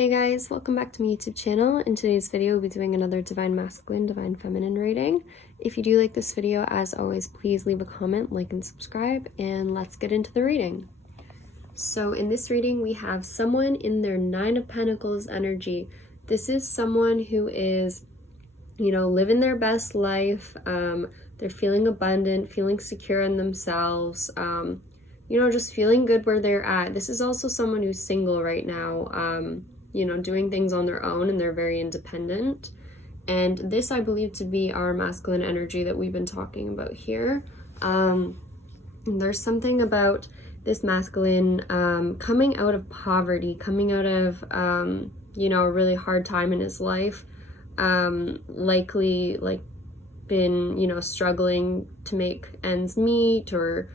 Hey guys, welcome back to my YouTube channel. In today's video, we'll be doing another Divine Masculine, Divine Feminine reading. If you do like this video, as always, please leave a comment, like, and subscribe, and let's get into the reading. So in this reading, we have someone in their Nine of Pentacles energy. This is someone who is, living their best life. They're feeling abundant, feeling secure in themselves, just feeling good where they're at. This is also someone who's single right now, doing things on their own, and they're very independent. And this I believe to be our masculine energy that we've been talking about here. There's something about this masculine coming out of poverty, coming out of, a really hard time in his life, likely been, struggling to make ends meet, or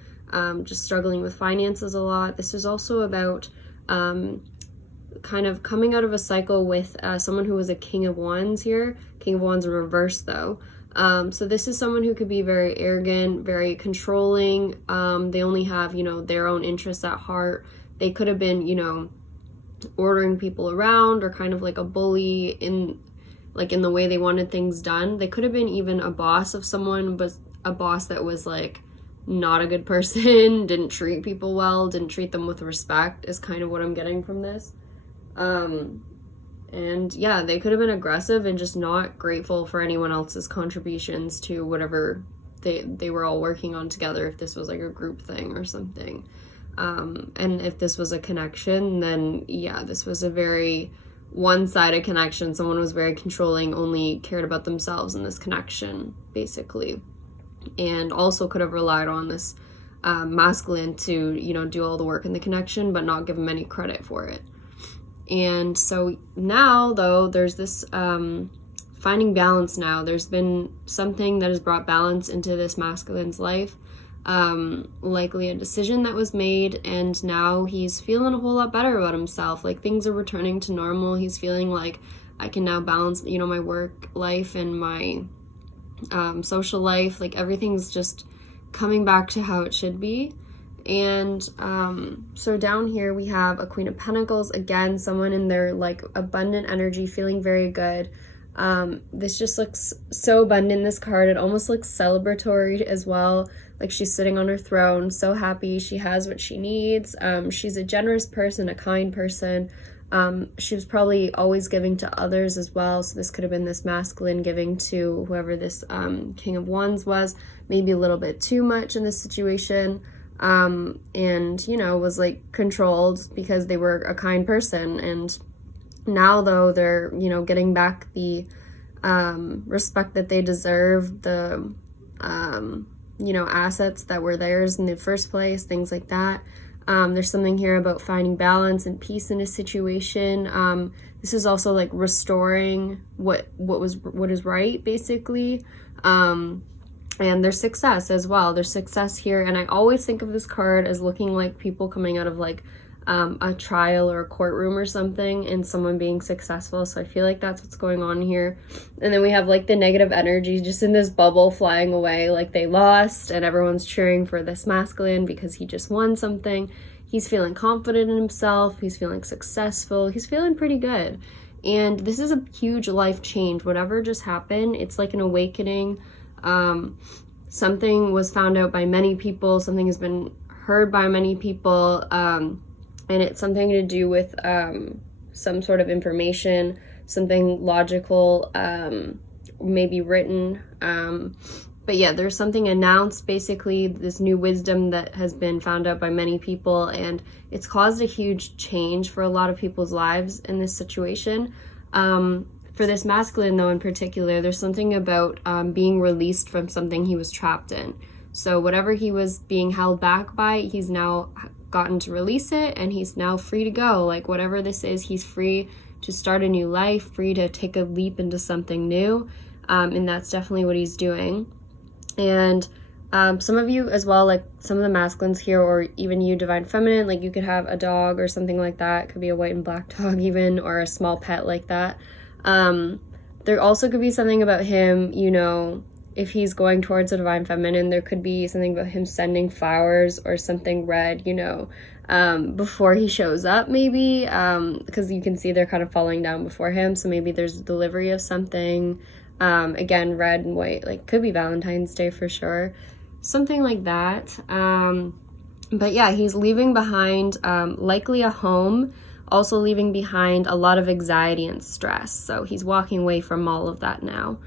just struggling with finances a lot. This is also about kind of coming out of a cycle with someone who was a King of Wands here. King of Wands in reverse though. So this is someone who could be very arrogant, very controlling. They only have, their own interests at heart. They could have been, ordering people around, or kind of like a bully in the way they wanted things done. They could have been even a boss of someone, but a boss that was not a good person, didn't treat people well, didn't treat them with respect, is kind of what I'm getting from this. And yeah, they could have been aggressive and just not grateful for anyone else's contributions to whatever they were all working on together, if this was like a group thing or something. And if this was a connection, then yeah, this was a very one-sided connection. Someone was very controlling, only cared about themselves in this connection, basically. And also could have relied on this masculine to, do all the work in the connection, but not give him any credit for it. And so now, though, there's this finding balance now. There's been something that has brought balance into this masculine's life, likely a decision that was made, and now he's feeling a whole lot better about himself. Like, things are returning to normal. He's feeling like, I can now balance, my work life and my social life. Like, everything's just coming back to how it should be. And so down here we have a Queen of Pentacles, again, someone in their abundant energy, feeling very good. This just looks so abundant, this card. It almost looks celebratory as well, like she's sitting on her throne, so happy, she has what she needs. She's a generous person, a kind person. She was probably always giving to others as well, so this could have been this masculine giving to whoever this King of Wands was, maybe a little bit too much in this situation. And was controlled because they were a kind person. And now, though, they're getting back the respect that they deserve, the assets that were theirs in the first place, things like that. There's something here about finding balance and peace in a situation. This is also restoring what is right, basically. And there's success as well. There's success here. And I always think of this card as looking like people coming out of a trial or a courtroom or something, and someone being successful. So I feel like that's what's going on here. And then we have the negative energy just in this bubble flying away, like they lost, and everyone's cheering for this masculine because he just won something. He's feeling confident in himself. He's feeling successful. He's feeling pretty good. And this is a huge life change. Whatever just happened, it's like an awakening. Something was found out by many people, something has been heard by many people, and it's something to do with some sort of information, something logical, maybe written, but yeah, there's something announced, basically this new wisdom that has been found out by many people, and it's caused a huge change for a lot of people's lives in this situation. For this masculine, though, in particular, there's something about being released from something he was trapped in. So whatever he was being held back by, he's now gotten to release it, and he's now free to go. Whatever this is, he's free to start a new life, free to take a leap into something new, and that's definitely what he's doing. And some of you as well, some of the masculines here, or even you, Divine Feminine, you could have a dog or something like that. It could be a white and black dog even, or a small pet like that. There also could be something about him, if he's going towards a Divine Feminine, there could be something about him sending flowers or something red, before he shows up, maybe, because you can see they're kind of falling down before him, so maybe there's a delivery of something. Again, red and white, like, could be Valentine's Day for sure, something like that. But yeah, he's leaving behind likely a home, also leaving behind a lot of anxiety and stress, so he's walking away from all of that now.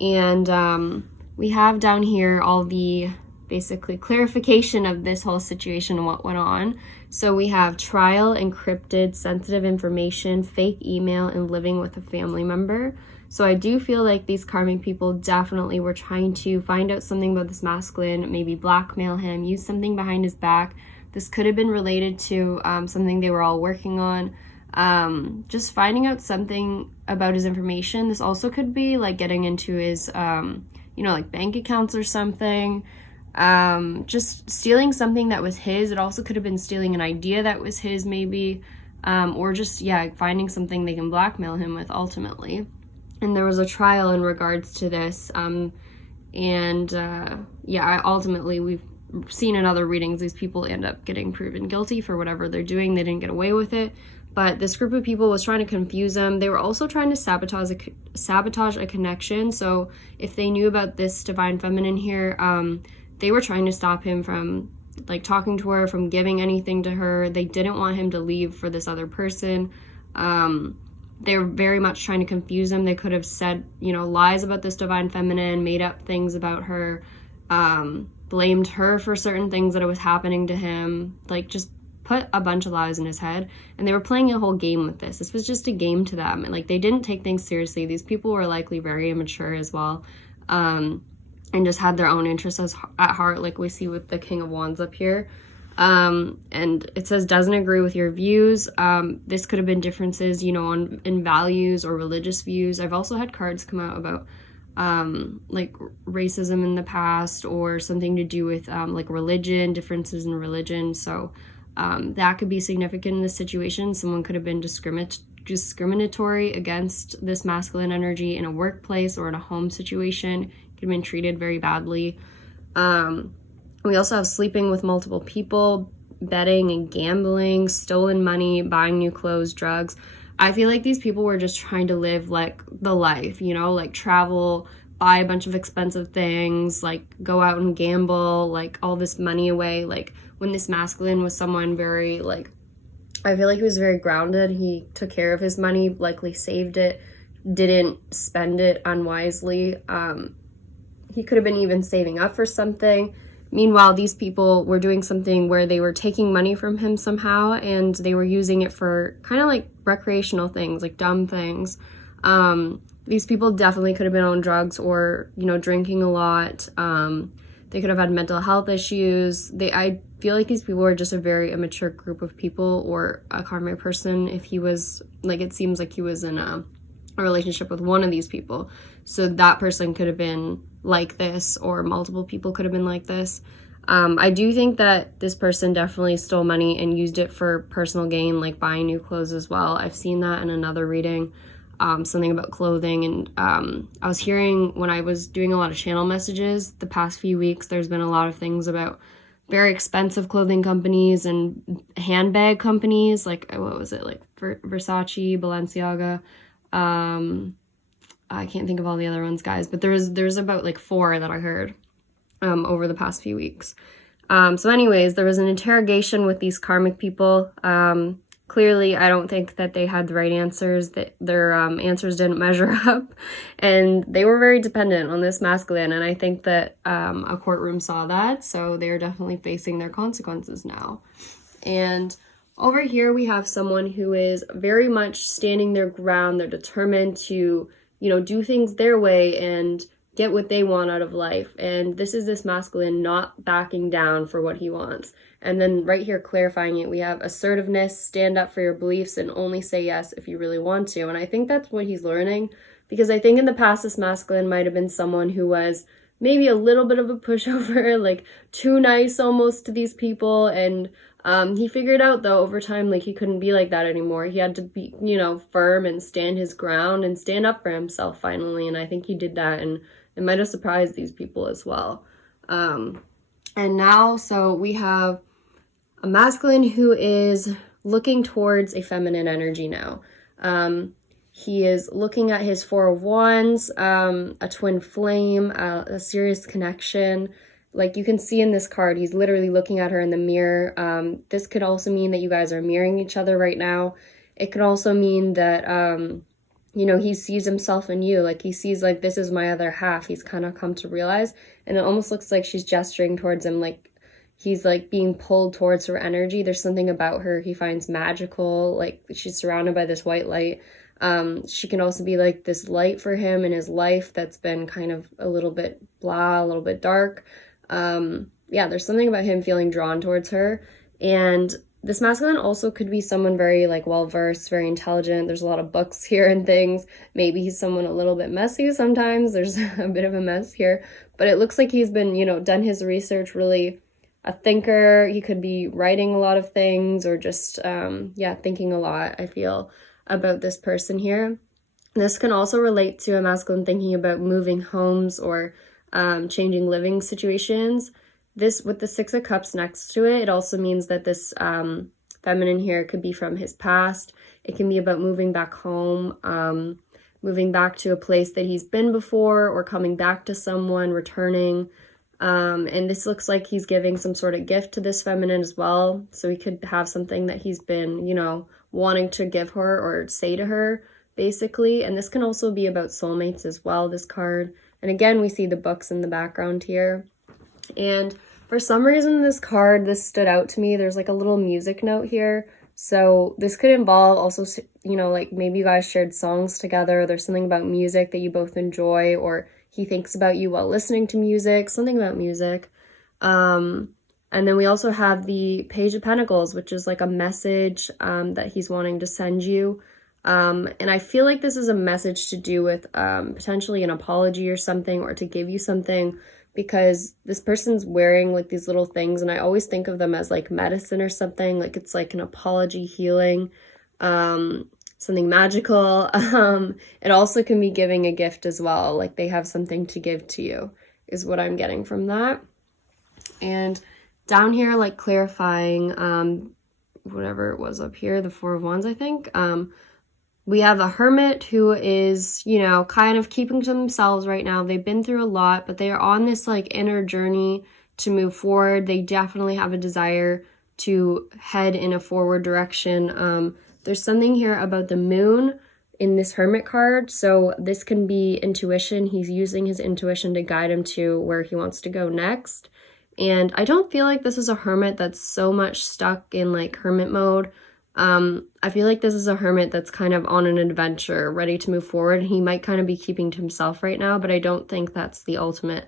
And we have down here all the basically clarification of this whole situation and what went on. So we have trial, encrypted, sensitive information, fake email, and living with a family member. So I do feel like these karmic people definitely were trying to find out something about this masculine, maybe blackmail him, use something behind his back. This could have been related to something they were all working on. Just finding out something about his information. This also could be like getting into his, like bank accounts or something. Just stealing something that was his. It also could have been stealing an idea that was his, maybe, or just, finding something they can blackmail him with ultimately. And there was a trial in regards to this, ultimately we've seen in other readings, these people end up getting proven guilty for whatever they're doing. They didn't get away with it, but this group of people was trying to confuse them. They were also trying to sabotage a connection. So if they knew about this divine feminine here, they were trying to stop him from like talking to her, from giving anything to her. They didn't want him to leave for this other person. They were very much trying to confuse him. They could have said, lies about this divine feminine, made up things about her, blamed her for certain things that was happening to him, like just put a bunch of lies in his head. And they were playing a whole game with this. This was just a game to them. And like, they didn't take things seriously. These people were likely very immature as well. And just had their own interests at heart, like we see with the King of Wands up here. And it says, doesn't agree with your views. This could have been differences, in values or religious views. I've also had cards come out about like racism in the past, or something to do with like religion, differences in religion. So that could be significant in this situation. Someone could have been discriminatory against this masculine energy in a workplace or in a home situation. Could have been treated very badly. We also have sleeping with multiple people, betting and gambling, stolen money, buying new clothes, drugs. I feel like these people were just trying to live like the life, like travel, buy a bunch of expensive things, like go out and gamble, like all this money away. Like when this masculine was someone very I feel like he was very grounded. He took care of his money, likely saved it, didn't spend it unwisely. He could have been even saving up for something. Meanwhile, these people were doing something where they were taking money from him somehow, and they were using it for kind of like recreational things, like dumb things. These people definitely could have been on drugs or, drinking a lot. They could have had mental health issues. I feel like these people were just a very immature group of people, or a karmic person. If he was, it seems like he was in a relationship with one of these people. So that person could have been like this, or multiple people could have been like this. I do think that this person definitely stole money and used it for personal gain, like buying new clothes as well. I've seen that in another reading, something about clothing. And I was hearing when I was doing a lot of channel messages the past few weeks, there's been a lot of things about very expensive clothing companies and handbag companies, like what was it, like Versace, Balenciaga. I can't think of all the other ones, guys, but there's about like 4 that I heard over the past few weeks. So anyways, there was an interrogation with these karmic people. Clearly, I don't think that they had the right answers, that their answers didn't measure up, and they were very dependent on this masculine, and I think that a courtroom saw that, so they're definitely facing their consequences now. And over here, we have someone who is very much standing their ground. They're determined to do things their way and get what they want out of life. And this is this masculine not backing down for what he wants. And then right here clarifying it, we have assertiveness, stand up for your beliefs, and only say yes if you really want to. And I think that's what he's learning, because I think in the past this masculine might have been someone who was maybe a little bit of a pushover, like too nice almost to these people. And he figured out, though, over time, he couldn't be like that anymore. He had to be, firm and stand his ground and stand up for himself finally. And I think he did that, and it might have surprised these people as well. And now, so we have a masculine who is looking towards a feminine energy now. He is looking at his Four of Wands, a twin flame, a serious connection. Like you can see in this card, he's literally looking at her in the mirror. This could also mean that you guys are mirroring each other right now. It could also mean that, you know, he sees himself in you. Like he sees like, this is my other half. He's kind of come to realize, and it almost looks like she's gesturing towards him. Like he's like being pulled towards her energy. There's something about her he finds magical. Like she's surrounded by this white light. She can also be like this light for him in his life that's been kind of a little bit blah, a little bit dark. Yeah, there's something about him feeling drawn towards her. And this masculine also could be someone very like well-versed, very intelligent. There's a lot of books here and things. Maybe he's someone a little bit messy sometimes. There's a bit of a mess here, but it looks like he's been, you know, done his research, really a thinker. He could be writing a lot of things or just, yeah, thinking a lot, I feel, about this person here. This can also relate to a masculine thinking about moving homes or changing living situations. This, with the Six of Cups next to it, it also means that this feminine here could be from his past. It can be about moving back home, moving back to a place that he's been before, or coming back to someone, returning. And this looks like he's giving some sort of gift to this feminine as well. So he could have something that he's been, you know, wanting to give her or say to her, basically. And this can also be about soulmates as well, this card. And again, we see the books in the background here. And for some reason, this card, this stood out to me. There's like a little music note here. So this could involve also, you know, like maybe you guys shared songs together. There's something about music that you both enjoy, or he thinks about you while listening to music, something about music. And then we also have the Page of Pentacles, which is like a message that he's wanting to send you. And I feel like this is a message to do with potentially an apology or something, or to give you something, because this person's wearing like these little things, and I always think of them as like medicine or something. Like it's like an apology, healing, something magical. It also can be giving a gift as well. Like they have something to give to you is what I'm getting from that. And down here, like clarifying whatever it was up here, the Four of Wands, I think. We have a hermit who is, you know, kind of keeping to themselves right now. They've been through a lot, but they are on this like inner journey to move forward. They definitely have a desire to head in a forward direction. There's something here about the moon in this hermit card. So this can be intuition. He's using his intuition to guide him to where he wants to go next. And I don't feel like this is a hermit that's so much stuck in like hermit mode. I feel like this is a hermit that's kind of on an adventure, ready to move forward. He might kind of be keeping to himself right now, but I don't think that's the ultimate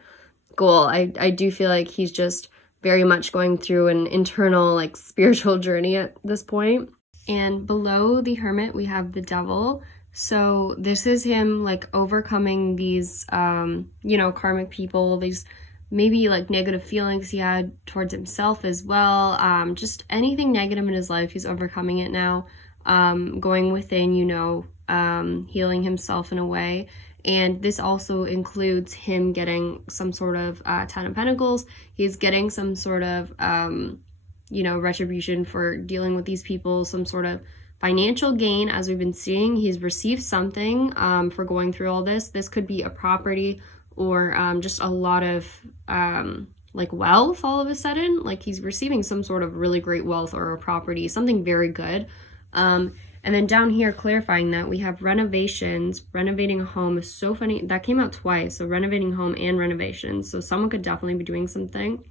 goal. I do feel like he's just very much going through an internal, like, spiritual journey at this point. And below the hermit, we have the devil. So this is him, like, overcoming these, you know, karmic people, these maybe like negative feelings he had towards himself as well. Just anything negative in his life, he's overcoming it now, going within, you know, healing himself in a way. And this also includes him getting some sort of Ten of Pentacles. He's getting some sort of, you know, retribution for dealing with these people, some sort of financial gain, as we've been seeing. He's received something for going through all this. This could be a property, or just a lot of like wealth all of a sudden. Like he's receiving some sort of really great wealth or a property, something very good. And then down here, clarifying that, we have renovations. Renovating a home is so funny. That came out twice. So renovating home and renovations. So someone could definitely be doing something.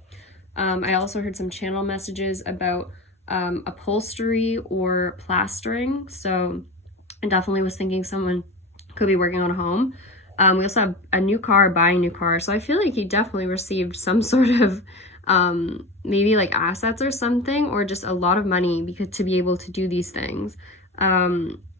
I also heard some channel messages about upholstery or plastering. So I definitely was thinking someone could be working on a home. We also have a new car, buying a new car. So I feel like he definitely received some sort of maybe like assets or something, or just a lot of money because to be able to do these things.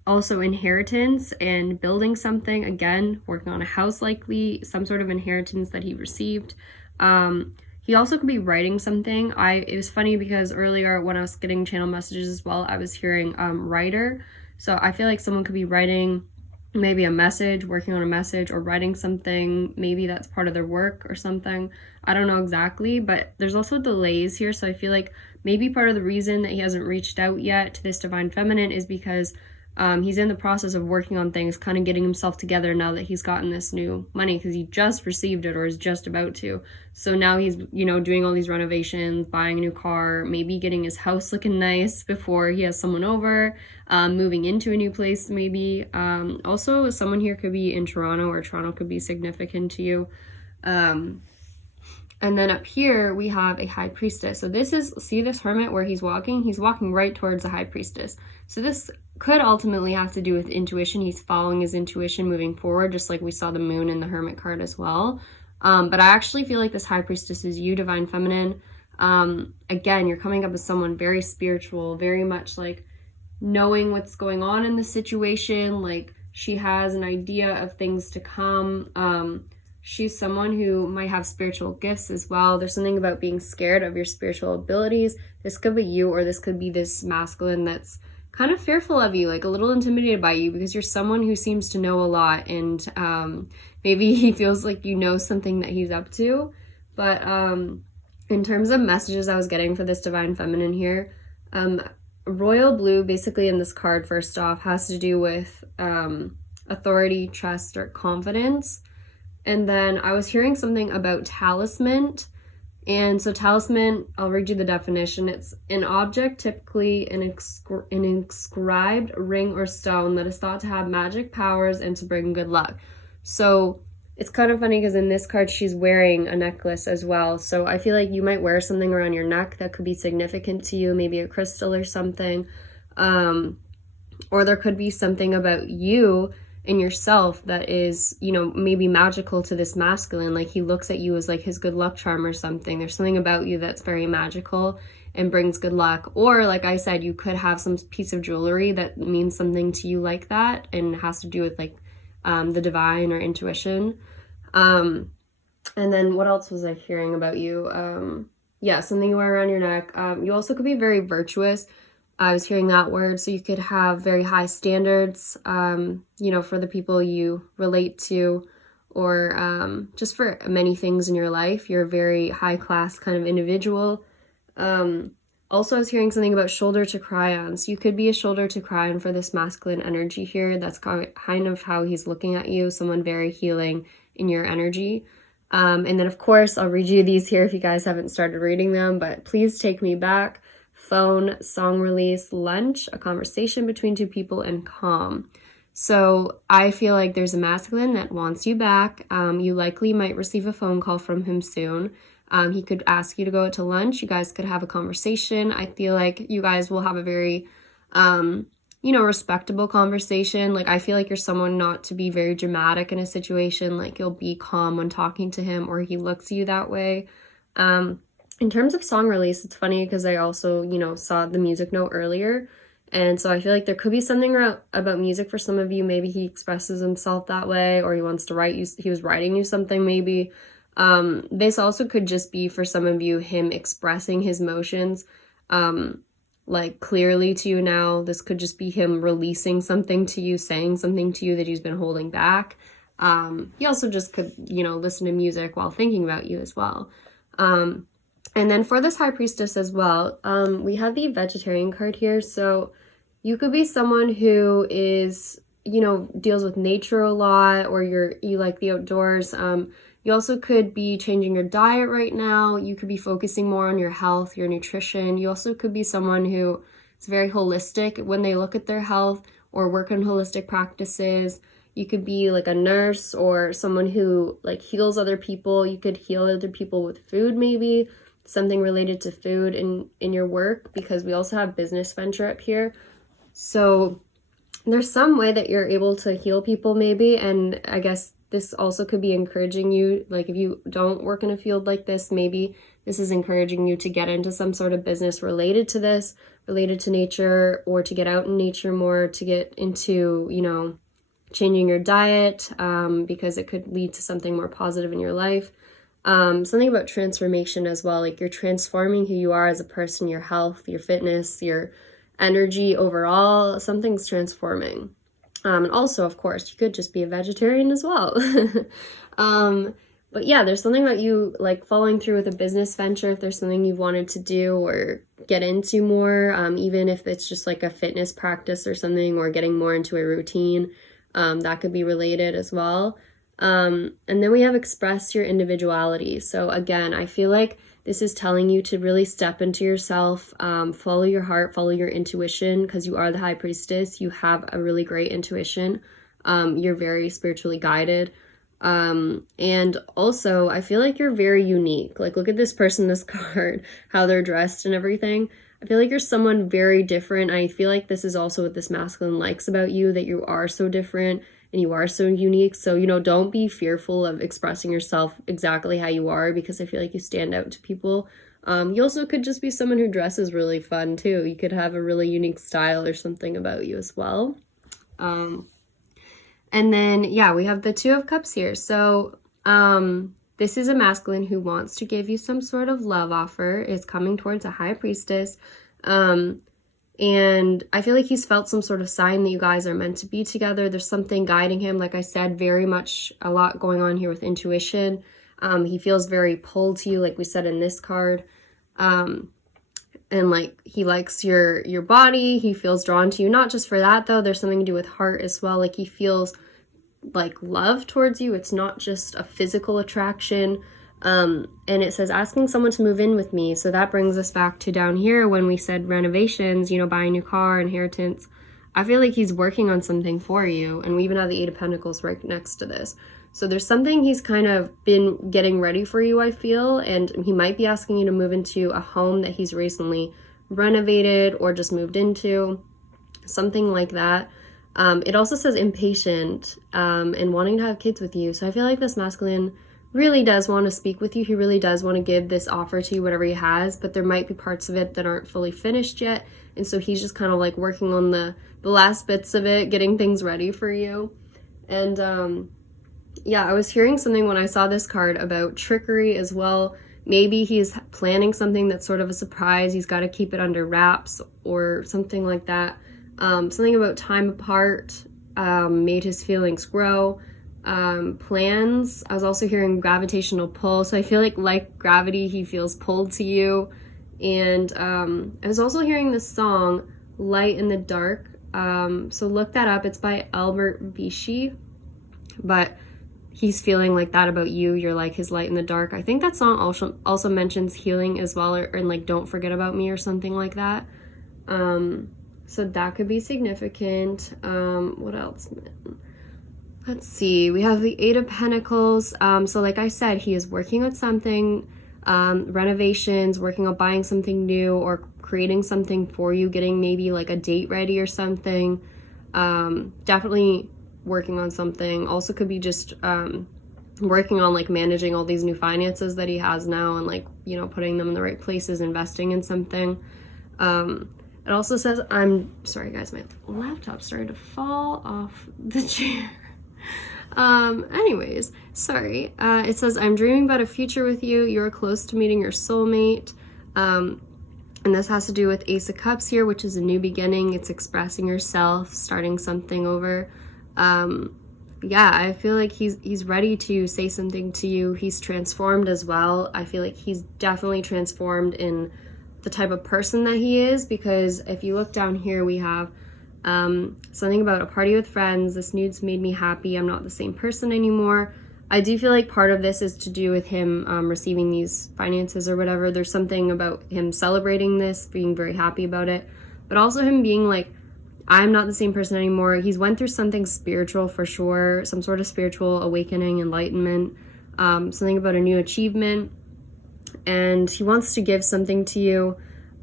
Also inheritance and building something, again, working on a house, likely some sort of inheritance that he received. He also could be writing something. It was funny because earlier when I was getting channel messages as well, I was hearing writer. So I feel like someone could be writing maybe a message, working on a message or writing something. Maybe that's part of their work or something. I don't know exactly, but there's also delays here. So I feel like maybe part of the reason that he hasn't reached out yet to this divine feminine is because he's in the process of working on things, kind of getting himself together now that he's gotten this new money, because he just received it or is just about to. So now he's, you know, doing all these renovations, buying a new car, maybe getting his house looking nice before he has someone over, moving into a new place maybe. Also, someone here could be in Toronto, or Toronto could be significant to you. And then up here we have a high priestess. So this is, see this hermit where he's walking right towards the high priestess. So this could ultimately have to do with intuition. He's following his intuition moving forward, just like we saw the moon in the hermit card as well. But I actually feel like this high priestess is you, divine feminine. Again, you're coming up as someone very spiritual, very much like knowing what's going on in the situation. Like she has an idea of things to come. She's someone who might have spiritual gifts as well. There's something about being scared of your spiritual abilities. This could be you, or this could be this masculine that's kind of fearful of you, like a little intimidated by you, because you're someone who seems to know a lot, and maybe he feels like you know something that he's up to. But in terms of messages I was getting for this divine feminine here, royal blue basically in this card, first off, has to do with authority, trust, or confidence. And then I was hearing something about talisman. And so talisman, I'll read you the definition. It's an object, typically an inscribed ring or stone that is thought to have magic powers and to bring good luck. So it's kind of funny because in this card, she's wearing a necklace as well. So I feel like you might wear something around your neck that could be significant to you, maybe a crystal or something. Or there could be something about you in yourself that is, you know, maybe magical to this masculine. Like he looks at you as like his good luck charm or something. There's something about you that's very magical and brings good luck. Or like I said, you could have some piece of jewelry that means something to you like that and has to do with like the divine or intuition. And then what else was I hearing about you? Yeah, something you wear around your neck. You also could be very virtuous. I was hearing that word. So you could have very high standards, you know, for the people you relate to, or just for many things in your life. You're a very high class kind of individual. Also, I was hearing something about shoulder to cry on. So you could be a shoulder to cry on for this masculine energy here. That's kind of how he's looking at you, someone very healing in your energy. And then, of course, I'll read you these here if you guys haven't started reading them, but please take me back. Phone, song release, lunch, a conversation between two people, and calm. So I feel like there's a masculine that wants you back. You likely might receive a phone call from him soon. He could ask you to go out to lunch. You guys could have a conversation. I feel like you guys will have a very, you know, respectable conversation. Like I feel like you're someone not to be very dramatic in a situation. Like you'll be calm when talking to him, or he looks at you that way. In terms of song release, it's funny because I also, you know, saw the music note earlier. And so I feel like there could be something about music for some of you. Maybe he expresses himself that way, or he wants to write you, he was writing you something maybe. This also could just be for some of you, him expressing his emotions, like clearly to you now. This could just be him releasing something to you, saying something to you that he's been holding back. He also just could, you know, listen to music while thinking about you as well. And then for this high priestess as well, we have the vegetarian card here. So you could be someone who is, you know, deals with nature a lot, or you like the outdoors. You also could be changing your diet right now. You could be focusing more on your health, your nutrition. You also could be someone who is very holistic when they look at their health or work on holistic practices. You could be like a nurse or someone who like heals other people. You could heal other people with food, maybe something related to food in your work, because we also have business venture up here. So there's some way that you're able to heal people maybe. And I guess this also could be encouraging you, like if you don't work in a field like this, maybe this is encouraging you to get into some sort of business related to this, related to nature, or to get out in nature more, to get into, you know, changing your diet, because it could lead to something more positive in your life. Something about transformation as well, like you're transforming who you are as a person, your health, your fitness, your energy overall. Something's transforming. And also, of course, you could just be a vegetarian as well. But yeah, there's something about you like following through with a business venture if there's something you've wanted to do or get into more, even if it's just like a fitness practice or something, or getting more into a routine, that could be related as well. And then we have express your individuality. So again, I feel like this is telling you to really step into yourself, follow your heart, follow your intuition, because you are the high priestess. You have a really great intuition. You're very spiritually guided. And also I feel like you're very unique. Like, look at this person, this card, how they're dressed and everything. I feel like you're someone very different. I feel like this is also what this masculine likes about you, that you are so different and you are so unique. So, you know, don't be fearful of expressing yourself exactly how you are, because I feel like you stand out to people. You also could just be someone who dresses really fun too. You could have a really unique style or something about you as well. And then, yeah, we have the Two of Cups here. So this is a masculine who wants to give you some sort of love offer, is coming towards a high priestess. And I feel like he's felt some sort of sign that you guys are meant to be together. There's something guiding him. Like I said, very much a lot going on here with intuition. He feels very pulled to you, like we said in this card. And like he likes your body. He feels drawn to you. Not just for that though. There's something to do with heart as well. Like he feels like love towards you. It's not just a physical attraction. And it says asking someone to move in with me. So that brings us back to down here when we said renovations, you know, buying a new car, inheritance. I feel like he's working on something for you. And we even have the Eight of Pentacles right next to this. So there's something he's kind of been getting ready for you, I feel. And he might be asking you to move into a home that he's recently renovated or just moved into, something like that. It also says impatient and wanting to have kids with you. So I feel like this masculine really does want to speak with you. He really does want to give this offer to you, whatever he has, but there might be parts of it that aren't fully finished yet. And so he's just kind of like working on the last bits of it, getting things ready for you. And yeah, I was hearing something when I saw this card about trickery as well. Maybe he's planning something that's sort of a surprise. He's got to keep it under wraps or something like that. Something about time apart made his feelings grow. Plans. I was also hearing gravitational pull. So I feel like gravity, he feels pulled to you. And I was also hearing this song, Light in the Dark. So look that up. It's by Albert Vichy. But he's feeling like that about you. You're like his light in the dark. I think that song also mentions healing as well, or like don't forget about me or something like that. So that could be significant. What else? Let's see. We have the Eight of Pentacles. So like I said, he is working on something, renovations, working on buying something new or creating something for you, getting maybe like a date ready or something. Definitely working on something. Also could be just working on like managing all these new finances that he has now and like, you know, putting them in the right places, investing in something. It also says, I'm sorry guys, my laptop's starting to fall off the chair. Anyways, sorry. It says, I'm dreaming about a future with you. You're close to meeting your soulmate. And this has to do with Ace of Cups here, which is a new beginning. It's expressing yourself, starting something over. Yeah, I feel like he's ready to say something to you. He's transformed as well. I feel like he's definitely transformed in the type of person that he is, because if you look down here, we have something about a party with friends. This nude's made me happy. I'm not the same person anymore. I do feel like part of this is to do with him receiving these finances or whatever. There's something about him celebrating this, being very happy about it, but also him being like, I'm not the same person anymore. He's went through something spiritual for sure, some sort of spiritual awakening, enlightenment, something about a new achievement, and he wants to give something to you,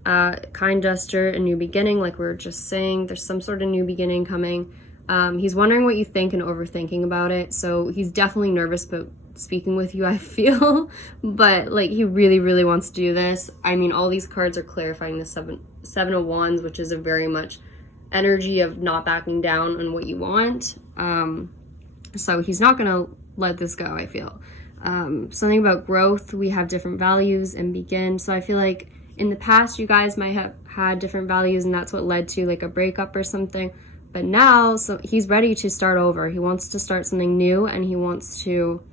kind gesture, a new beginning, like we were just saying. There's some sort of new beginning coming. He's wondering what you think and overthinking about it, so he's definitely nervous about speaking with you, I feel, but like he really, really wants to do this. I mean, all these cards are clarifying the seven of Wands, which is a very much energy of not backing down on what you want. So he's not gonna let this go, I feel. Something about growth. We have different values and begin. So I feel like in the past you guys might have had different values and that's what led to like a breakup or something. But now, so he's ready to start over. He wants to start something new, and he wants to,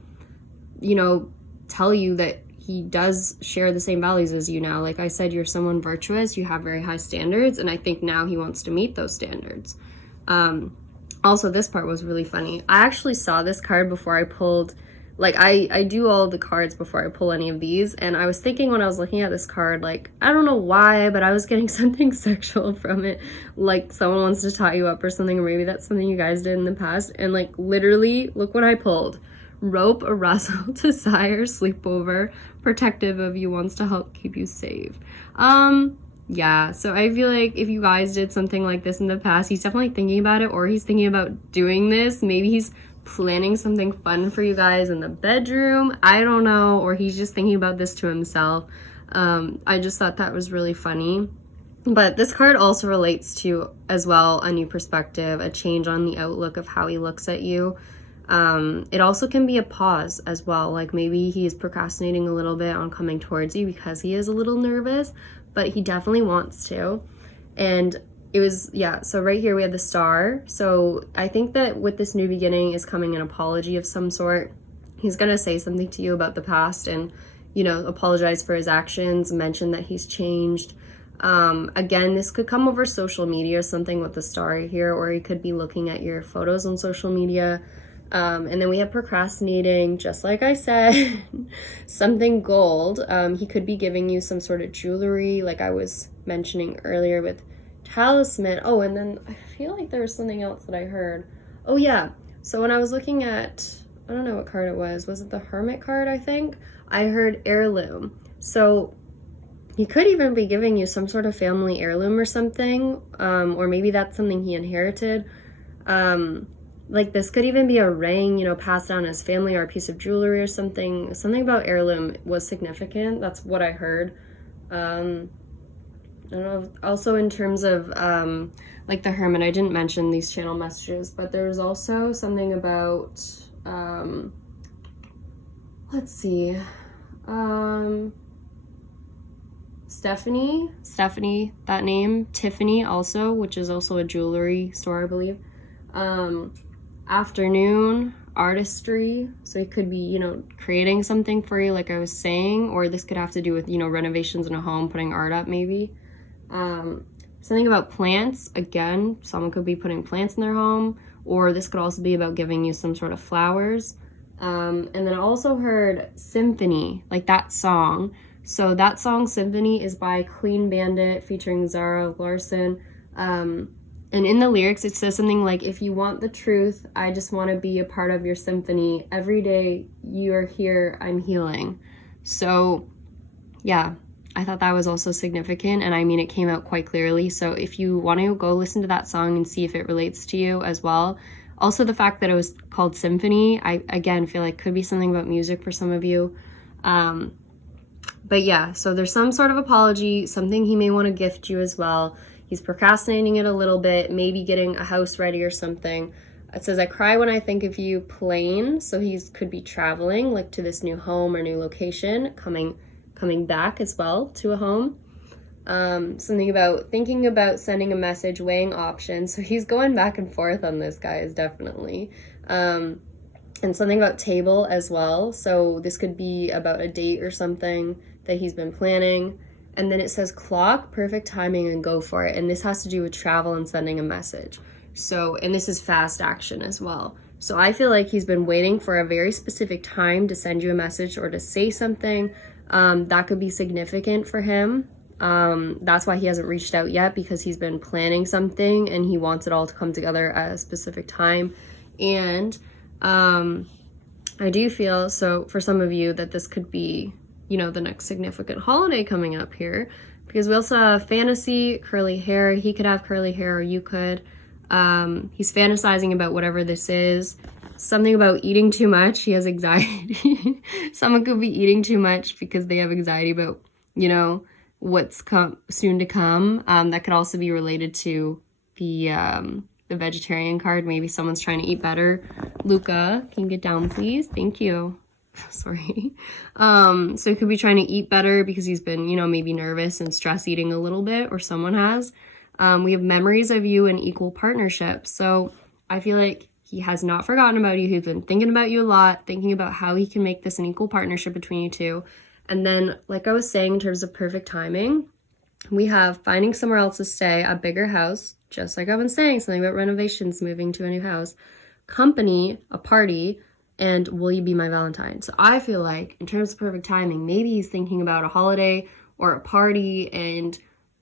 you know, tell you that he does share the same values as you now. Like I said, you're someone virtuous, you have very high standards, and I think now he wants to meet those standards. Also, this part was really funny. I actually saw this card before I pulled, like I do all the cards before I pull any of these, and I was thinking when I was looking at this card, like, I don't know why, but I was getting something sexual from it, like someone wants to tie you up or something, or maybe that's something you guys did in the past. And like literally, look what I pulled. Rope, a wrestle, desire, sleepover, protective of you, wants to help keep you safe. Yeah, so I feel like if you guys did something like this in the past, he's definitely thinking about it, or he's thinking about doing this. Maybe he's planning something fun for you guys in the bedroom. I don't know, or he's just thinking about this to himself. I just thought that was really funny. But this card also relates to, as well, a new perspective, a change on the outlook of how he looks at you. It also can be a pause as well, like maybe he's procrastinating a little bit on coming towards you because he is a little nervous, but he definitely wants to. And it was, yeah, so right here we have the star. So I think that with this new beginning is coming an apology of some sort. He's gonna say something to you about the past and, you know, apologize for his actions, mention that he's changed. Again, this could come over social media or something with the star here, or he could be looking at your photos on social media. And then we have procrastinating, just like I said, something gold. He could be giving you some sort of jewelry, like I was mentioning earlier with talisman. Oh, and then I feel like there was something else that I heard. Oh yeah, so when I was looking at, I don't know what card it was it the Hermit card, I think? I heard heirloom. So he could even be giving you some sort of family heirloom or something, or maybe that's something he inherited. Like this could even be a ring, you know, passed down as family, or a piece of jewelry or something. Something about heirloom was significant. That's what I heard. I don't know. Also in terms of like the Hermit, I didn't mention these channel messages, but there's also something about let's see. Stephanie, that name. Tiffany also, which is also a jewelry store, I believe. Afternoon, artistry, so it could be, you know, creating something for you, like I was saying, or this could have to do with, you know, renovations in a home, putting art up maybe. Something about plants, again, someone could be putting plants in their home, or this could also be about giving you some sort of flowers. And then I also heard symphony, like that song. So that song Symphony is by Clean Bandit featuring Zara Larsson. And in the lyrics, it says something like, if you want the truth, I just want to be a part of your symphony. Every day you're here, I'm healing. So yeah, I thought that was also significant. And I mean, it came out quite clearly. So if you want to go listen to that song and see if it relates to you as well. Also the fact that it was called Symphony, I again feel like could be something about music for some of you. But yeah, so there's some sort of apology, something he may want to gift you as well. He's procrastinating it a little bit, maybe getting a house ready or something. It says, I cry when I think of you, plain. So he could be traveling, like to this new home or new location, coming back as well to a home. Something about thinking about sending a message, weighing options. So he's going back and forth on this, guys, definitely. And something about table as well. So this could be about a date or something that he's been planning. And then it says clock, perfect timing, and go for it. And this has to do with travel and sending a message. So, and this is fast action as well. So I feel like he's been waiting for a very specific time to send you a message or to say something. That could be significant for him. That's why he hasn't reached out yet, because he's been planning something and he wants it all to come together at a specific time. And I do feel, so for some of you, that this could be, you know, the next significant holiday coming up here, because we also have fantasy, curly hair. He could have curly hair, or you could. He's fantasizing about whatever this is. Something about eating too much. He has anxiety. Someone could be eating too much because they have anxiety about, you know, what's soon to come. That could also be related to the vegetarian card. Maybe someone's trying to eat better. Luca, can you get down, please? Thank you. Sorry. So he could be trying to eat better because he's been, you know, maybe nervous and stress eating a little bit, or someone has. We have memories of you in equal partnership. So I feel like he has not forgotten about you. He's been thinking about you a lot, thinking about how he can make this an equal partnership between you two. And then, like I was saying, in terms of perfect timing, we have finding somewhere else to stay, a bigger house, just like I've been saying, something about renovations, moving to a new house, company, a party, and will you be my Valentine? So I feel like in terms of perfect timing, maybe he's thinking about a holiday or a party, and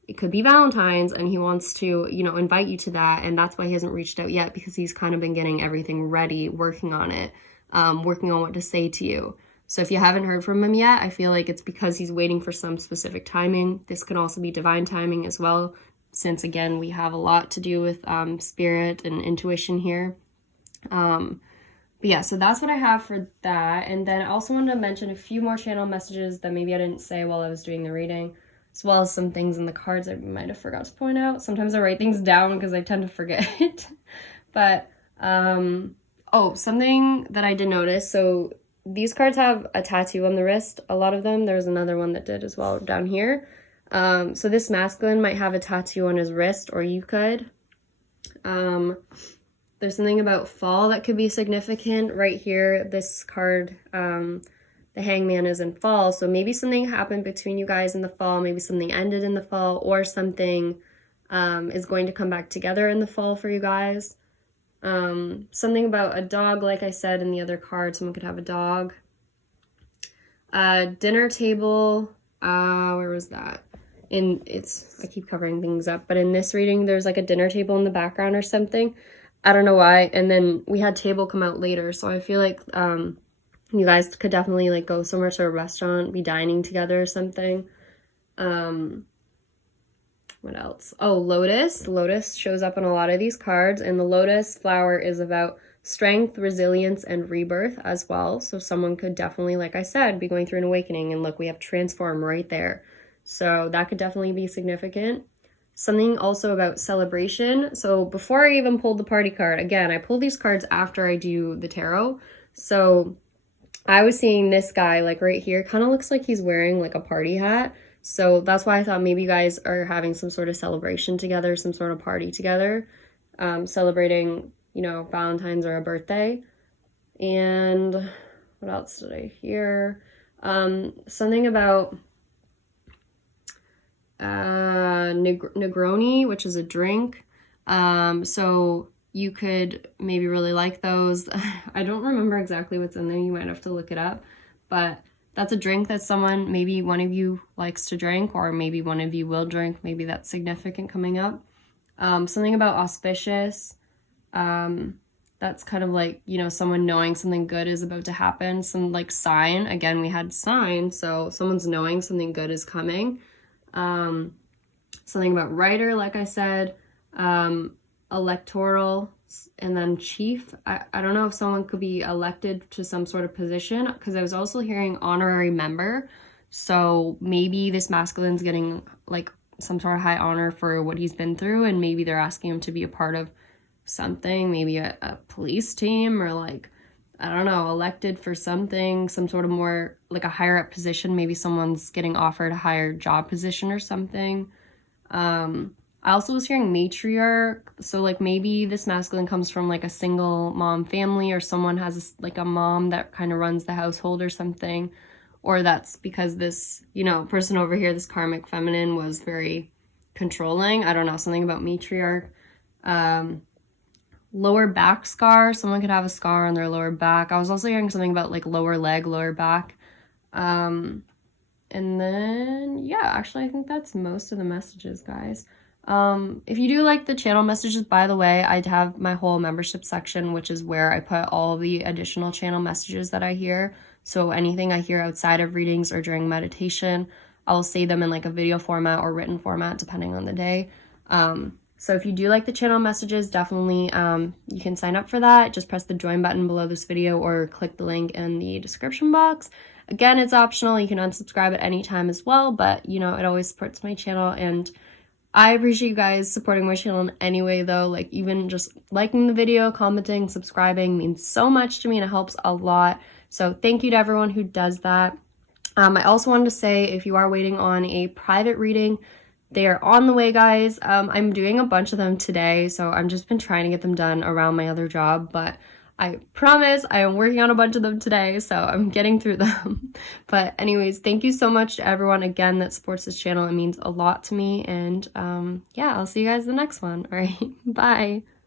it could be Valentine's, and he wants to, you know, invite you to that. And that's why he hasn't reached out yet, because he's kind of been getting everything ready, working on it, working on what to say to you. So if you haven't heard from him yet, I feel like it's because he's waiting for some specific timing. This can also be divine timing as well, since again, we have a lot to do with spirit and intuition here. But yeah, so that's what I have for that. And then I also wanted to mention a few more channel messages that maybe I didn't say while I was doing the reading, as well as some things in the cards I might have forgot to point out. Sometimes I write things down because I tend to forget. But, oh, something that I did notice. So these cards have a tattoo on the wrist, a lot of them. There's another one that did as well down here. So this masculine might have a tattoo on his wrist, or you could. There's something about fall that could be significant right here. This card, the Hangman, is in fall. So maybe something happened between you guys in the fall. Maybe something ended in the fall, or something is going to come back together in the fall for you guys. Something about a dog, like I said in the other card. Someone could have a dog. Dinner table. Where was that? I keep covering things up, but in this reading, there's like a dinner table in the background or something. I don't know why. And then we had table come out later. So I feel like you guys could definitely like go somewhere to a restaurant, be dining together or something. What else? Oh, lotus. Lotus shows up in a lot of these cards. And the lotus flower is about strength, resilience, and rebirth as well. So someone could definitely, like I said, be going through an awakening. And look, we have transform right there. So that could definitely be significant. Something also about celebration. So before I even pulled the party card, again, I pull these cards after I do the tarot. So I was seeing this guy like right here, kind of looks like he's wearing like a party hat. So that's why I thought maybe you guys are having some sort of celebration together, some sort of party together, celebrating, you know, Valentine's or a birthday. And what else did I hear? Something about Negroni, which is a drink. So you could maybe really like those. I don't remember exactly what's in there. You might have to look it up. But that's a drink that someone, maybe one of you likes to drink, or maybe one of you will drink. Maybe that's significant coming up. Something about auspicious. That's kind of like, you know, someone knowing something good is about to happen. Some like sign. Again, we had sign. So someone's knowing something good is coming. Something about writer, like I said, electoral, and then chief. I don't know if someone could be elected to some sort of position, because I was also hearing honorary member. So maybe this masculine's getting like some sort of high honor for what he's been through, and maybe they're asking him to be a part of something, maybe a police team, or like, I don't know, elected for something, some sort of more like a higher up position. Maybe someone's getting offered a higher job position or something. I also was hearing matriarch. So like maybe this masculine comes from like a single mom family, or someone has like a mom that kind of runs the household or something. Or that's because this, you know, person over here, this karmic feminine, was very controlling. I don't know, something about matriarch. Lower back scar. Someone could have a scar on their lower back. I was also hearing something about like lower leg, lower back. And then, yeah, actually, I think that's most of the messages, guys. If you do like the channel messages, by the way, I have my whole membership section, which is where I put all the additional channel messages that I hear. So anything I hear outside of readings or during meditation, I'll say them in like a video format or written format, depending on the day. So if you do like the channel messages, definitely you can sign up for that. Just press the join button below this video or click the link in the description box. Again, it's optional. You can unsubscribe at any time as well, but you know, it always supports my channel, and I appreciate you guys supporting my channel in any way though. Like even just liking the video, commenting, subscribing means so much to me, and it helps a lot. So thank you to everyone who does that. I also wanted to say, if you are waiting on a private reading, They are on the way, guys. I'm doing a bunch of them today, so I've just been trying to get them done around my other job, but I promise I am working on a bunch of them today, so I'm getting through them. But anyways, thank you so much to everyone, again, that supports this channel. It means a lot to me, and yeah, I'll see you guys in the next one. All right, bye.